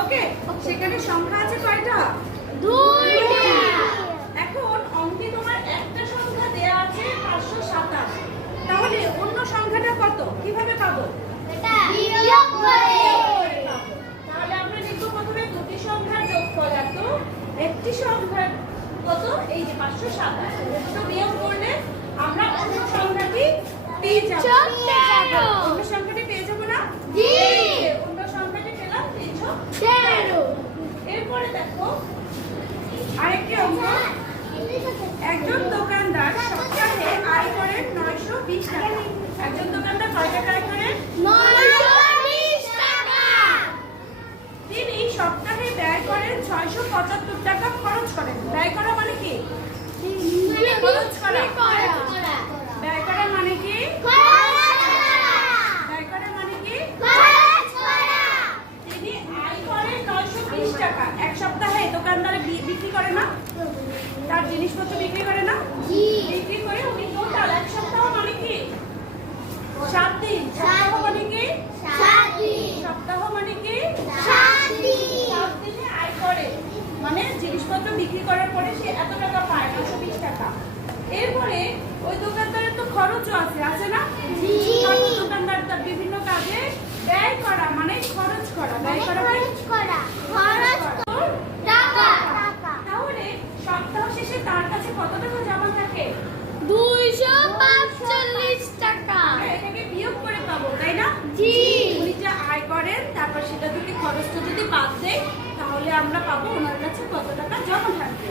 ওকে, সেখানে সংখ্যা আছে কয়টা? দুইটা। এখন অঙ্কে তোমার একটা সংখ্যা দেয়া আছে 527। তাহলে অন্য সংখ্যাটা কত? কিভাবে পাবো? এটা বিয়োগ করে। তাহলে আমরা লিখব প্রথমে দুটি সংখ্যার যোগফল এত, একটি সংখ্যার কত? এই যে 527। তো বিয়োগ করলে আমরা অন্য সংখ্যাটি পেয়ে যাব। 13। অন্য সংখ্যাটি পেয়ে যাব না? জি। অন্য সংখ্যাটি পেলাম 13। এরপরে দেখো আরেকটি অঙ্ক। একজন দোকানদার সপ্তাহে আয় করেন 920 টাকা। একজন দোকানদার কয় টাকা আয় করেন? 920 টাকা। তিনি সপ্তাহে ব্যয় করেন 675 টাকা খরচ করেন। ব্যয় করা মানে কি? খরচ করা। ব্যয় করা মানে কি? ব্যয় করা মানে কি? তিনি আয় করেন 920 টাকা। এক সপ্তাহে দোকানদারে বিক্রি করে না? তার জিনিসপত্র বিক্রি করে না? বিক্রি করে উনি টোটাল এক সপ্তাহ মানে কি? 7 দিন। সপ্তাহ মানে কি? সপ্তাহ মানে কি? 7 দিনে আয় করে। মানে জিনিসপত্র বিক্রি করার পরে সে এত টাকা পায়, 920 টাকা। এরপরে ওই দোকানদারের তো খরচও আছে না? কারণ দোকানদার তার বিভিন্ন কাজে ব্যয় করা মানে খরচ করা। ব্যয় করা মানে তাহলে সপ্তাহ শেষে তার কাছে কত টাকা জমা থাকে? 245 টাকা। আমরা এটাকে বিয়োগ করে পাবো, তাই না? জি। উনি যা আয় করেন তারপর সেটা থেকে খরচটা যদি বাদ দেয় তাহলে আমরা পাবো ওনার কাছে কত টাকা জমা থাকবে।